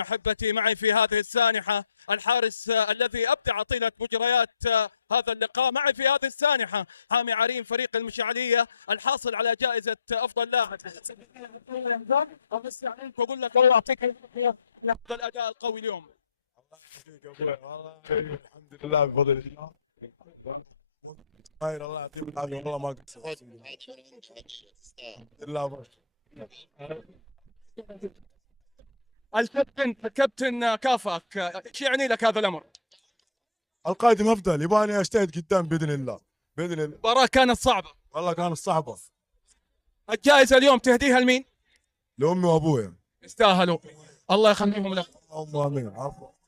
أحبتي معي في هذه السانحة الحارس الذي أبدع طيلة مجريات هذا اللقاء. معي في هذه السانحة حامي عريم فريق المشعلية الحاصل على جائزة أفضل لاعب. وأقول لك الله يعطيك العافية هذا الأداء القوي اليوم. والله الحمد لله بفضل الله. خير الله يعطيك العافيه والله ما قصرت. الله الكابتن كافأك، ايش يعني لك هذا الامر؟ القادم افضل، يبغاني اجتهد قدام باذن الله. باذن الله. المباراة كانت صعبة. والله كانت صعبه. الجائزة اليوم تهديها لمين؟ لامي وابويا. يستاهلوا، الله يخليهم لك. اللهم امين. عفوا.